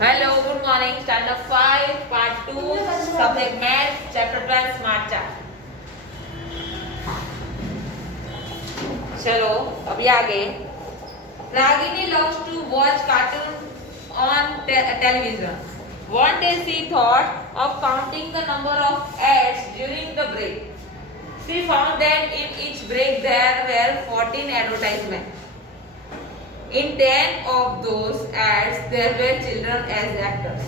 Hello, good morning. Standard 5, Part 2, Subject Math, Chapter 12, Smart Chart. चलो अभी आगे. Ragini loves to watch cartoon on television. One day she thought of counting the number of ads during the break. She found that in each break there were 14 advertisements. In 10 of those ads, there were children as actors.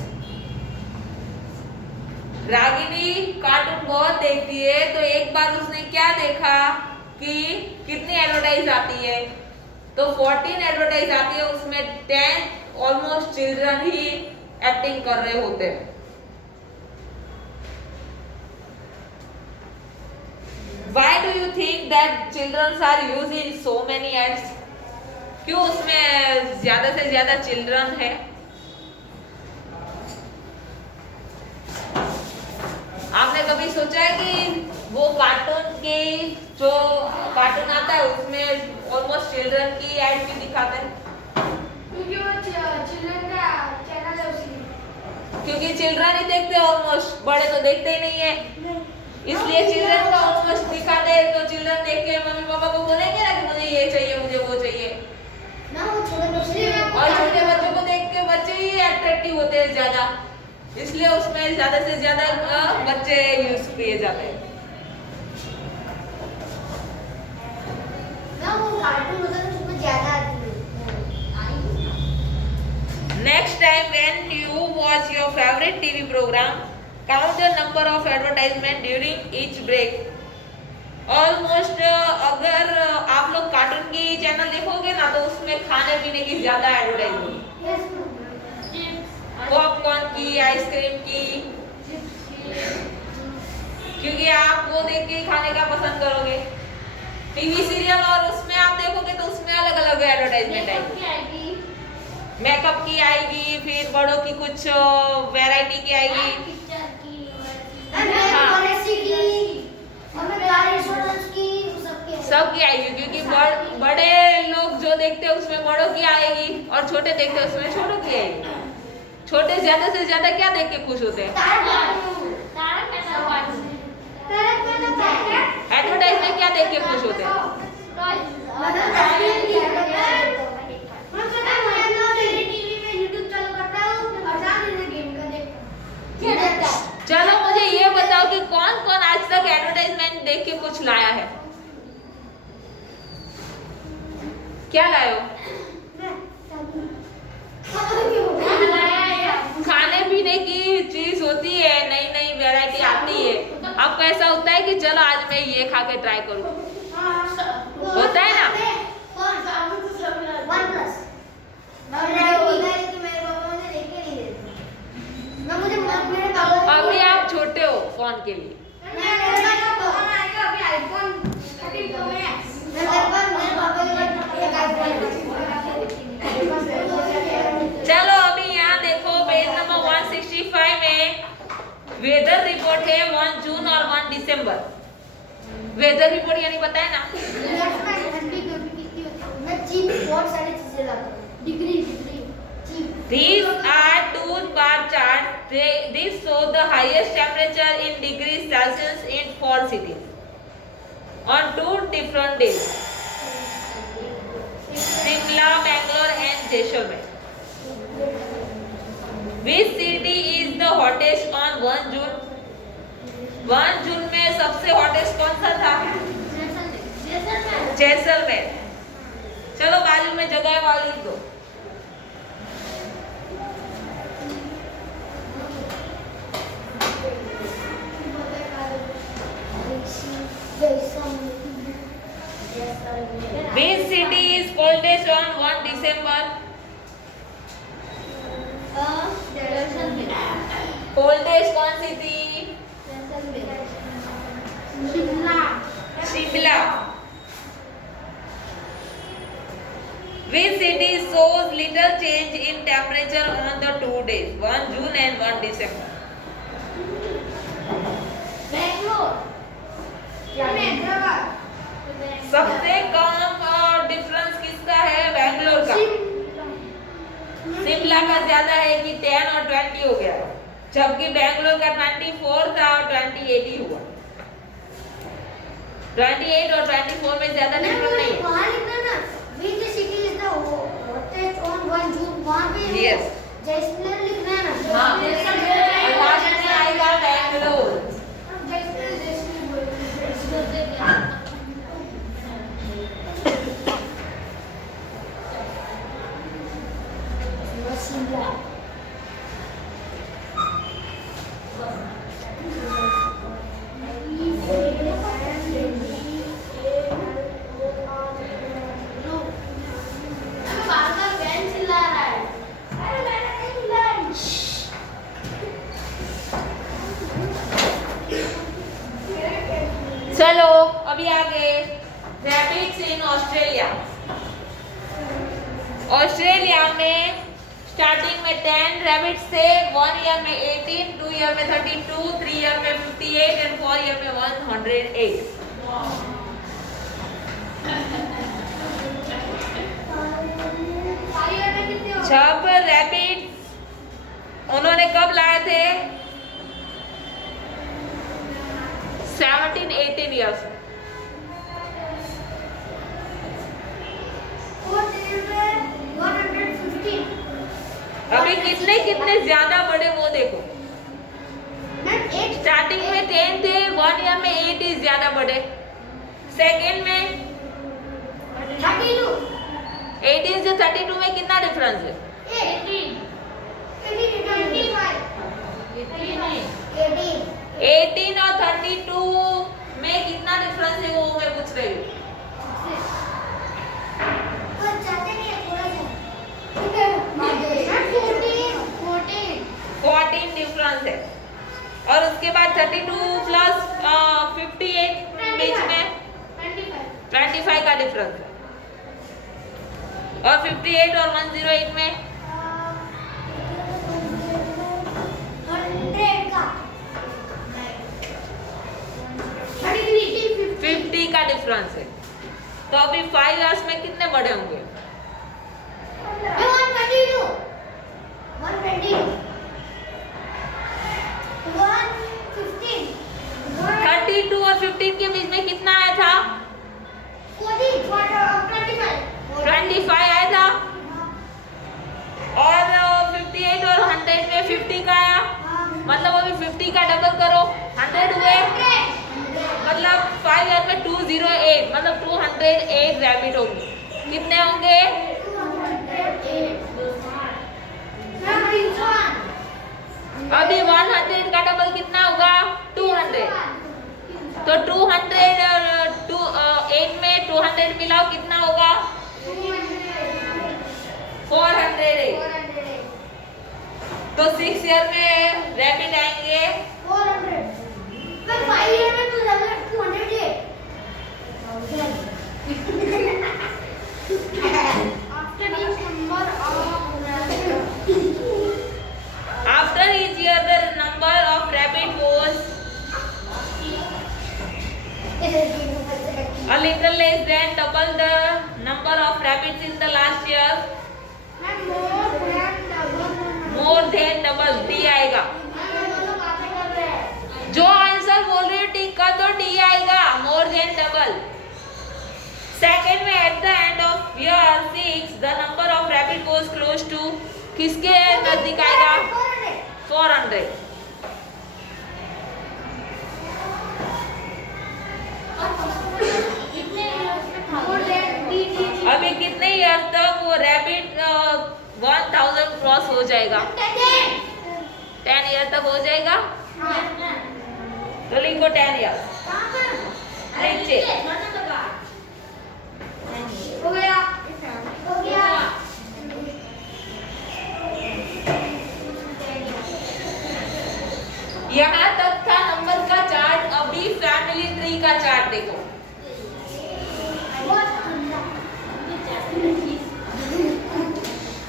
Ragini cartoon बहुत देखती है, तो एक बार उसने क्या देखा कि कितनी एडवर्टाइज आती है, तो 14 एडवर्टाइज आती है, उसमें 10 ऑलमोस्ट चिल्ड्रन ही एक्टिंग कर रहे होते हैं. Why do you think that children are using so many ads? क्यों उसमें ज्यादा से ज्यादा चिल्ड्रन है? आपने कभी सोचा है कि वो कार्टून की जो कार्टून आता है उसमें ऑलमोस्ट चिल्ड्रन की एड भी दिखाते हैं? क्योंकि वो चिल्ड्रन का चैनल है उसलिए. क्योंकि चिल्ड्रन ही देखते हैं ऑलमोस्ट, बड़े तो देखते ही नहीं है, इसलिए चिल्ड्रन का ऑलमोस्ट दिखाते हैं. तो चिल्ड्रन देख के मम्मी पापा को बोलेंगे ना कि मुझे ये चाहिए, मुझे वो चाहिए ना. वो छोटे बच्चे और छोटे बच्चों को देख के बच्चे ही अट्रैक्टिव होते हैं ज्यादा, इसलिए उसमें ज्यादा से ज्यादा बच्चे यूज किए जाते हैं. ना वो कार्टून होता है उसमें ज्यादा आती है. Next time when you watch your favorite TV program, count the number of advertisement during each break. Almost अगर आप लोग कार्टून की चैनल देखोगे ना, तो उसमें खाने पीने की ज्यादा एडवर्टाइजमेंट, पॉपकॉर्न की, आइसक्रीम की, क्योंकि आप वो देख के खाने का पसंद करोगे. टीवी सीरियल और उसमें आप देखोगे तो उसमें अलग अलग एडवर्टाइजमेंट आएगी. मेकअप की आएगी, फिर बड़ों की कुछ वैरायटी की आएगी, सबकी आएगी. क्योंकि बड़े लोग जो देखते हैं उसमें बड़ों की आएगी और छोटे देखते हैं उसमें छोटों की आएगी. छोटे ज्यादा से ज्यादा क्या देख के खुश होते हैं? एडवर्टाइज में क्या देख के खुश होते हैं? चलो मुझे ये बताओ कि कौन कौन आज तक एडवर्टाइजमेंट देख के कुछ लाया है? क्या लाए हो? खाने पीने की चीज होती है, नई नई वैरायटी आती है. आपको ऐसा होता है कि चलो आज मैं ये खा के ट्राई करूं, होता है ना? अभी आप छोटे हो फोन के लिए. चलो अभी यहाँ देखो, पेज नंबर 165 में वेदर रिपोर्ट है 1 जून और 1 दिसंबर. वेदर रिपोर्ट यानी पता है ना? These are two bar charts. These show the highest temperature in degrees Celsius in 4 cities on 2 different days: Shimla, Bangalore, and Jaisalmer. Which city is the hottest on 1 June? 1 जून में सबसे hottest कौन सा था? जैसलमेर. चलो बाजू में जगह वाली दो. Which city is coldest on 1 December? Coldest कौन सी थी? Shimla. Which city shows little change in temperature on the 2 days, 1 June and 1 December? सबसे कम डिफरेंस किसका है? बैंगलोर का. शिमला का ज्यादा है कि 10 और 20 हो गया, जबकि बेंगलोर का 24 था और 28 ही हुआ। 28 और 24 में ज्यादा डिफरेंस नहीं है। वहाँ लिखना ना, which city is the hottest on 1 June, वहाँ पे Yes. जैसलमेर लिखना है ना। हाँ, और लास्ट में आएगा बेंगलोर। जैसलमेर बोलते शिमला। चलो अभी आगे, रैबिट्स इन ऑस्ट्रेलिया। ऑस्ट्रेलिया में स्टार्टिंग में 10 रैबिट्स थे, 1 ईयर में 18, 2 ईयर में 32, 3 ईयर में 58 एंड 4 ईयर में 108। जब रैबिट्स उन्होंने कब लाए थे? 17-18 ईयर्स में। अभी कितने कितने ज्यादा बड़े वो देखो, स्टार्टिंग में 10 थे, 1 ईयर में 8 ही ज्यादा बड़े, सेकेंड में 18 से 32 में कितना डिफरेंस है? 18 और 32 में कितना डिफरेंस है वो मैं पूछ रही हूँ। 14 डिफरेंस है, और उसके बाद 32 प्लस 58 बीच में 25 का डिफरेंस है, और 58 और 108 में 50 का डिफरेंस है। तो अभी 5 इयर्स में कितने बड़े होंगे? 32 और 15 के बीच में कितना आया था? 25 आया था, और 58 और 100 में 50 का आया, मतलब अभी 50 का डबल करो, 100 हुए, मतलब 5 ईयर में 208, मतलब 208 रैबिट होंगे। कितने होंगे? अभी 100 का डबल कितना होगा? 200। तो 200 और 8 में 200 मिलाओ, कितना होगा? 408। तो 6 ईयर में रैबिट आएंगे 400। 5 ईयर में 208। After each year, the number of rabbit was a little less than double the number of rabbits in the last year. More than double, D आएगा। जो आंसर बोल रहे हो टिक का तो D आएगा, more than double. Second में at the end of year 6, the number of rabbit was close to, किसके नजदीक आएगा? 400। अभी कितने ईयर तक वो रैबिट 1000 क्रॉस हो जाएगा? 10 ईयर तक हो जाएगा। तो लिखो 10 ईयर नीचे। हो गया। यहाँ तक था नंबर का चार्ट, अभी फैमिली ट्री का चार्ट देखो।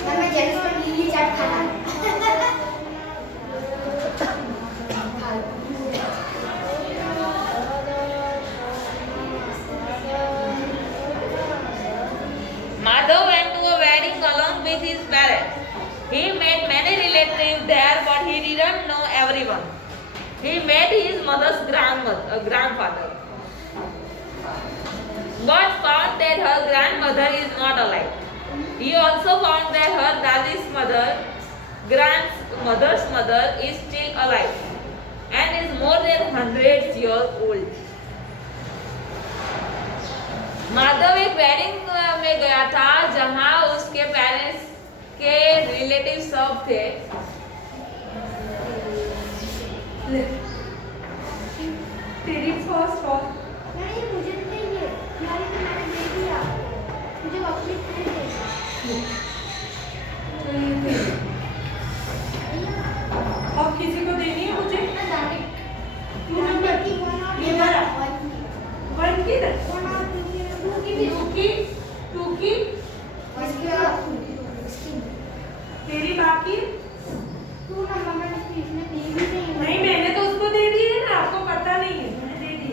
मैं जेलस में नीली चाट खाना। Madhav went to a wedding along with his parents. He met many relatives there, but he didn't know everyone. He met his mother's grandfather, but found that her grandmother is not alive. He also found that her daddy's grandmother's mother, is still alive and is more than 100 years old. Madhav एक wedding में गया था जहां उसके parents के relative सब थे। तेरी फर्स्ट कॉल नहीं, मुझे नहीं है यार, तो मैंने दे दिया, मुझे वापस दे दे। अब किसी को देनी है मुझे? तू नंबर की ये वाला वन की ना, टू की तेरी बाकी नहीं, मैंने तो उसको दे दी है ना, आपको पता नहीं है, मैंने दे दी।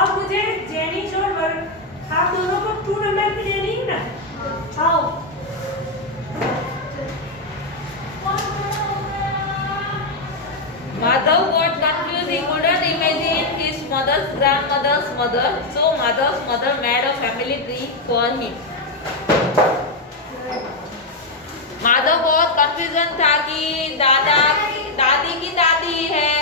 अब मुझे जेनिश और वर्ग आप दोनों को 2 नंबर की देनी है ना। आओ Madhav got confused. He couldn't imagine his grandmother's mother, so Madhav's mother made a family tree for him. Madhav बहुत कंफ्यूजन था कि दादी की दादी है,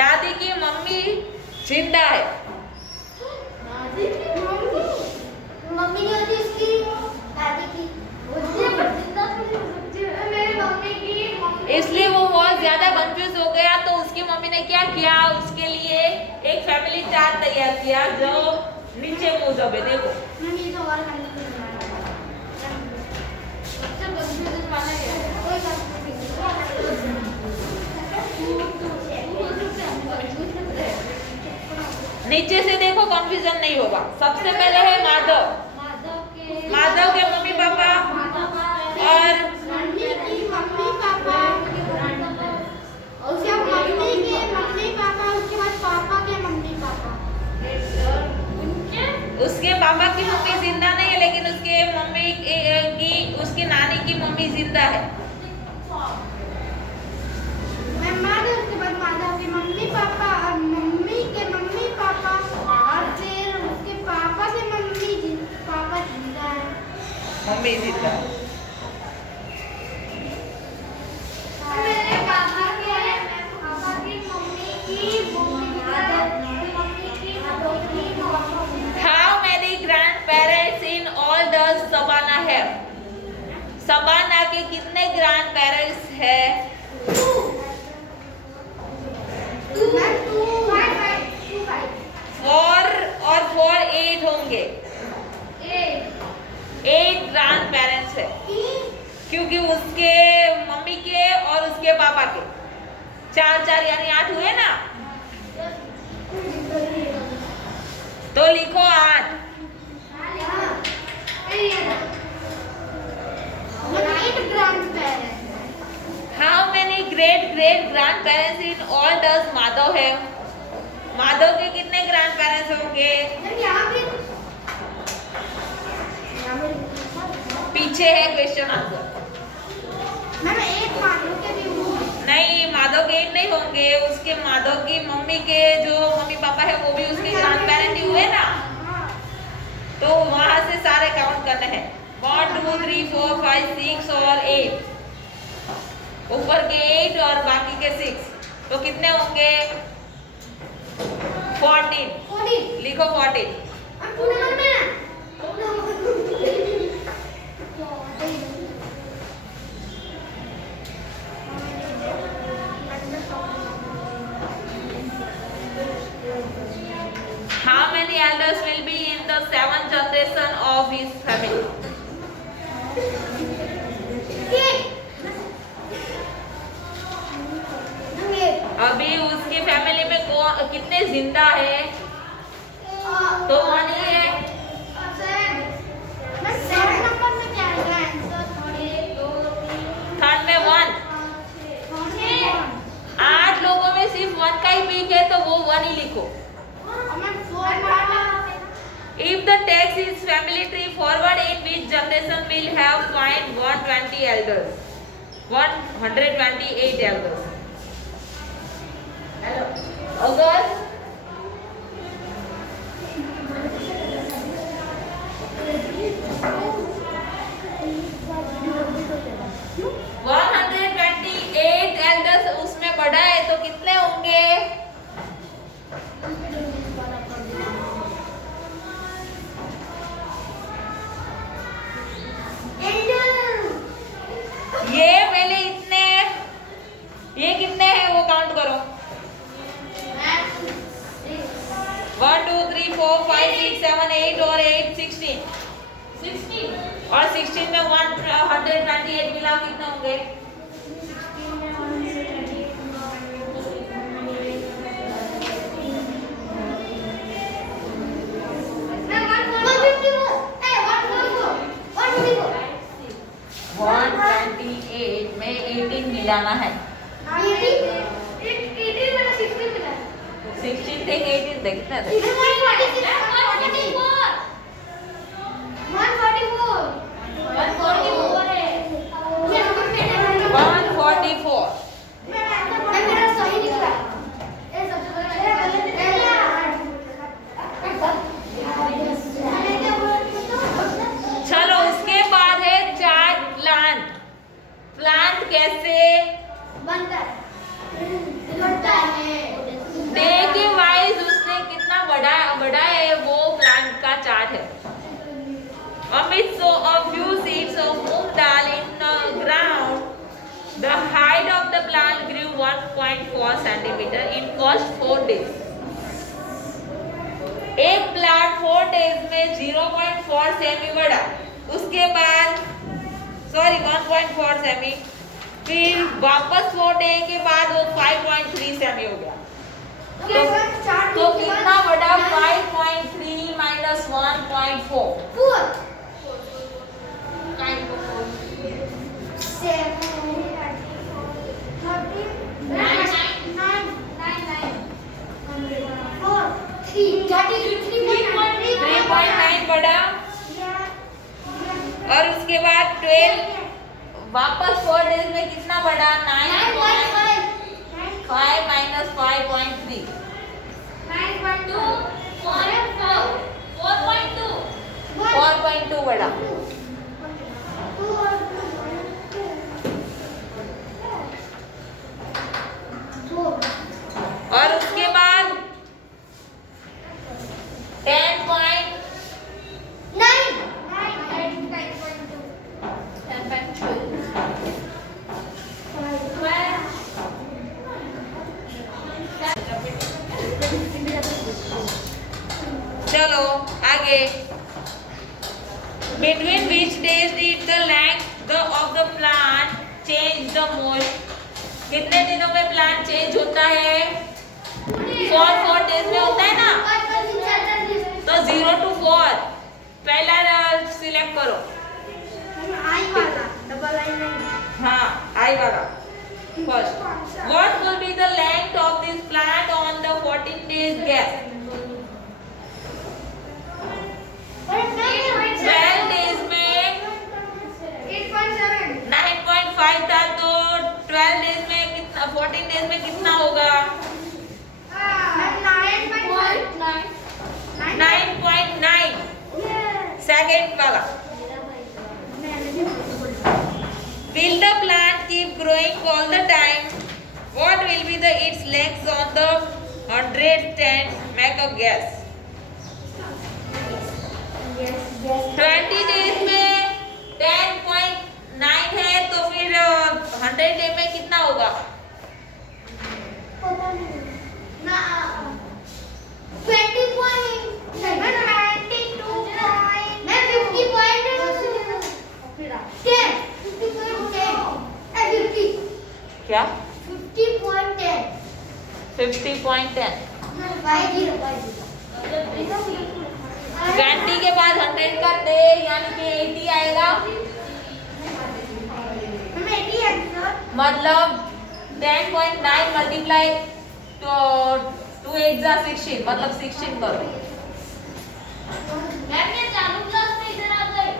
दादी की मम्मी जिंदा है। मम्मी नहीं होती इसकी, दादी की मेरी मम्मी की इसलिए वो बहुत ज्यादा कंफ्यूज हो गया, तो उसकी मम्मी ने क्या किया, उसके लिए एक फैमिली चार्ट तैयार किया जो नीचे मौजूद है। देखो मम्मी तो और नीचे से देखो, कंफ्यूजन नहीं होगा। सबसे पहले है माधव के मम्मी पापा और मम्मी पापा, उसके मम्मी पापा, उसके बाद पापा के मम्मी पापा। उसके पापा की मम्मी जिंदा नहीं है, लेकिन उसके मम्मी उसकी नानी की मम्मी जिंदा है। उसके बाद माधव के मम्मी पापा और मम्मी के मम्मी पापा, और फिर उसके पापा से पापा जिंदा है। मम्मी जिंदा है। मेरे पापा की मम्मी की How many grandparents in all does Sabana have? Sabana के कितने grandparents है? 4 8 होंगे। 8 grandparents है, क्योंकि उसके मम्मी के और उसके पापा के 4 4 यानी 8 हुए ना, तो लिखो 8। How many great grandparents in all does Madhav have? Madhav के कितने ग्रैंडपेरेंट्स होंगे? पीछे है क्वेश्चन आंसर। नहीं, माधव के 8 नहीं होंगे, उसके माधव की मम्मी के जो मम्मी पापा है वो भी उसके ग्रैंडपेरेंट ही हुए ना, तो वहां से सारे काउंट करने हैं। 1 2 3 4 5 6 और 8, ऊपर के 8 और बाकी के 6, तो कितने होंगे? 14। लिखो 14। How many elders will be in the 7th generation of his family? अभी उसकी फैमिली में कितने जिंदा है? तो 1 ही है। थर्ड में 1। 8 लोगों में सिर्फ 1 का ही पीक है, तो वो 1 ही लिखो। If the text is family tree, forward in which generation will have find 120 elders? 128 elders. Hello. August. One 128 elders उसमें बड़ा है तो कितने होंगे? ये पहले इतने, ये कितने हैं वो काउंट करो। 1 2 3 4 5 6 7 8 और 8 16 और 16 में 128 मिला कितने होंगे? वन 128 में 18 मिलाना है। 16 थे 18 थे कितने थे? 144। चलो उसके बाद है चार्ट प्लांट। प्लांट कैसे डे के वाइज उसने कितना बड़ा है वो प्लांट का चार्ट है। Amid so a few seeds of moong dal in the ground, the height of the plant grew 1.4 centimeter in first 4 days. एक प्लांट 4 डेज में 0.4 सेमी बढ़ा, उसके बाद 1.4 सेमी, फिर वापस 4 डे के बाद वो 5.3 सेमी हो गया। तो कितना बड़ा? 5.3 माइनस 1.4 3.9 बढ़ा, और उसके बाद 12 वापस 4 डेज में कितना बढ़ा? 9.5 माइनस 5.3 4.2 बढ़ा। और उसके बाद 10.9 चलो आगे। Between which days did the length of the plant change the most? कितने दिनों में प्लांट चेंज होता है? 4 डेज में होता है ना, तो 0 to 4 पहला सिलेक्ट करो। हाँ, आई वाला first. What will be the length of this plant on the 14 days gap? 12 days में 9.5 था, तो 12 डेज में कितना, 14 डेज में कितना होगा? 9.9 सेकेंड वाला। Will the plant keep growing all the time? What will be the its length on the 100 stands? Make a guess. 20 days में 10.9 है, तो फिर 100 डे में कितना होगा? 50.10 क्या? 50.10 50.10। 20 के बाद 100 का दे यानी कि 80 आएगा। मतलब 10.9 मल्टीप्लाई तो 2 8 जा 16, मतलब 16 करो। मैम ये चालू क्लास में इधर आ गए।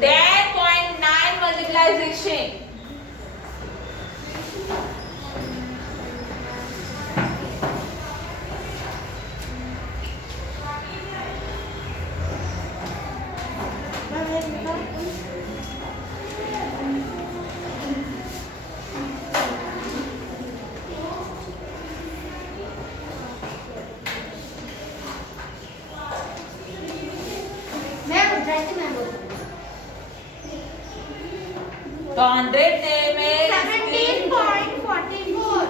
10.9 multiply 16. तो 100 में 17.44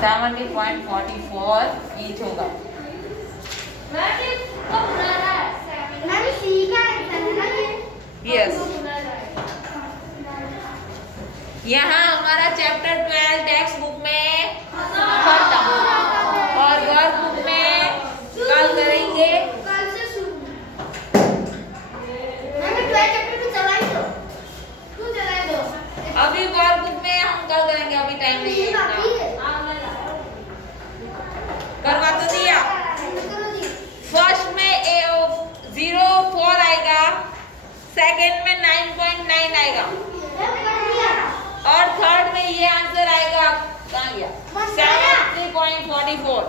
70.44 ईच होगा। मैम ये कब बुला रहा है? मैम सी का आंसर है ना ये? यस। यहाँ हमारा चैप्टर 12 टेक्स्ट बुक में खत्म और वर्क बुक में कल करेंगे। कल से शुरू। मैम 12 चैप्टर को चलाई दो। क्यों चलाई दो? अभी वर्क बुक में हम कल करेंगे, अभी टाइम नहीं है इतना। करवा तो दिया। फर्स्ट में 0.4 आएगा, सेकंड में 9.9 आएगा और थर्ड में ये आंसर आएगा। कहाँ गया? 73.44।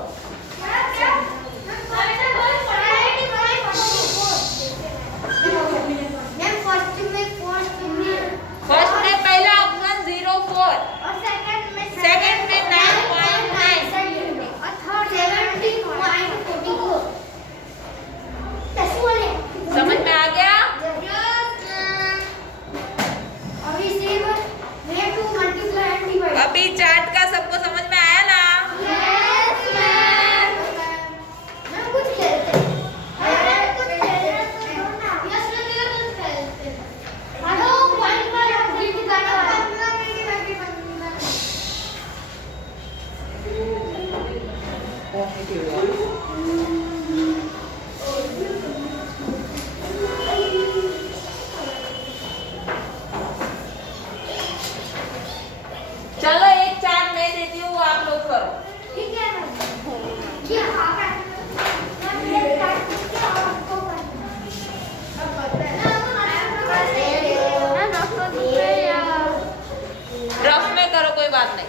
फर्स्ट में पहला ऑप्शन 0.4, सेकंड में 9.9। समझ में आ गया? अभी चार्ट का सबको समझ में आया ना? चलो एक चार्ट मैं देती हूँ, आप लोग करो। रफ में करो, कोई बात नहीं।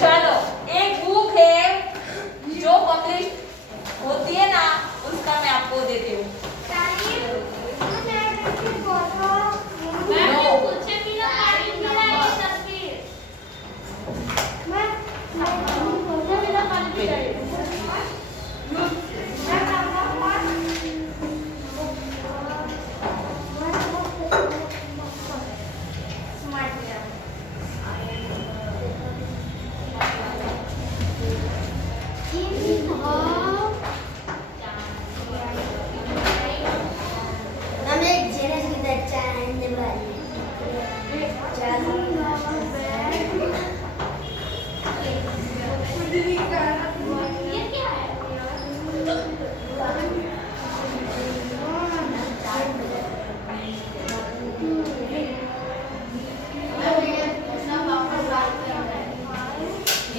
चलो एक बुक है जो पब्लिश होती है ना, उसका मैं आपको देती हूँ।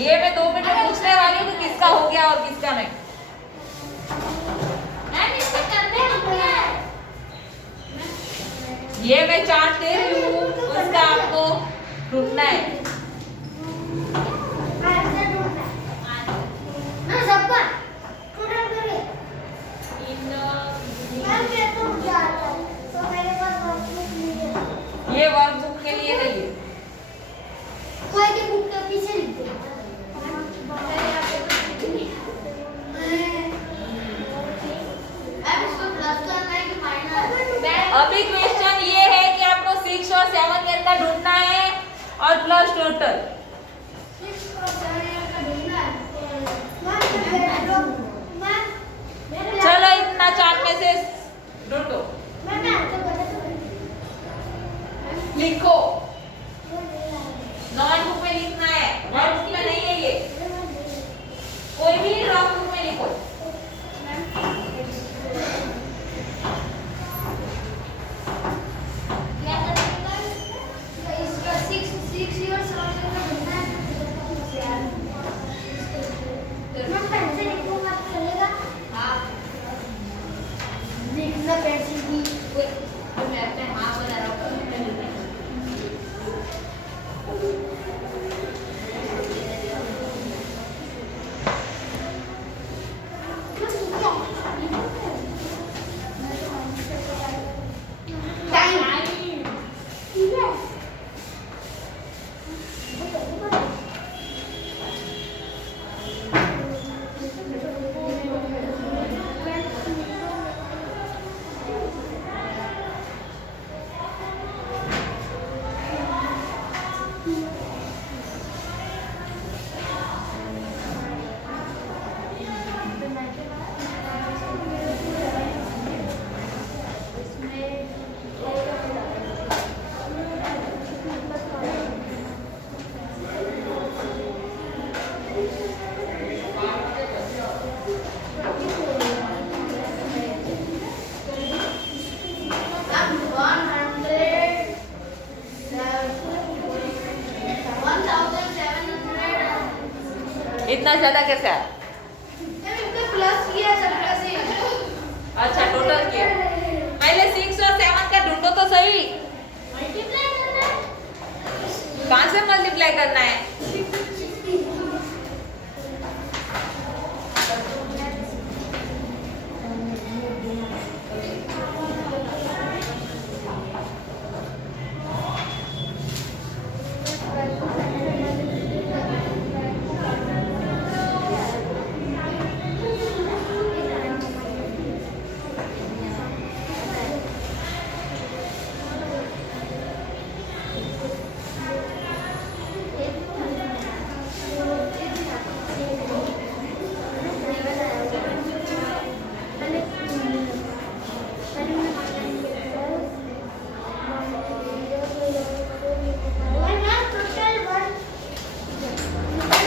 ये मैं 2 मिनट में पूछने वाली हूँ कि किसका हो गया और किसका नहीं। ये मैं चार्ट दे रही हूँ, उसका आपको ढूंढना है। ये वर्कबुक के लिए नहीं है। कोई के बुक के पीछे लिख दे। अभी क्वेश्चन ये है कि आपको 6 और 7 के अंदर ढूंढना है और प्लस टोटल। ज्यादा कैसे आया? इनका प्लस किया सबका से। अच्छा टोटल किया। पहले 6 और 7 का ढूंढो तो सही। मल्टीप्लाई करना है। कहाँ से मल्टीप्लाई करना है?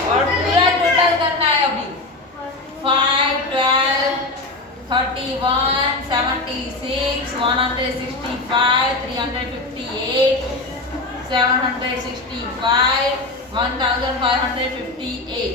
और पूरा टोटल करना है अभी। 5, 12, 31, 76, 165, 358, 765, 1558.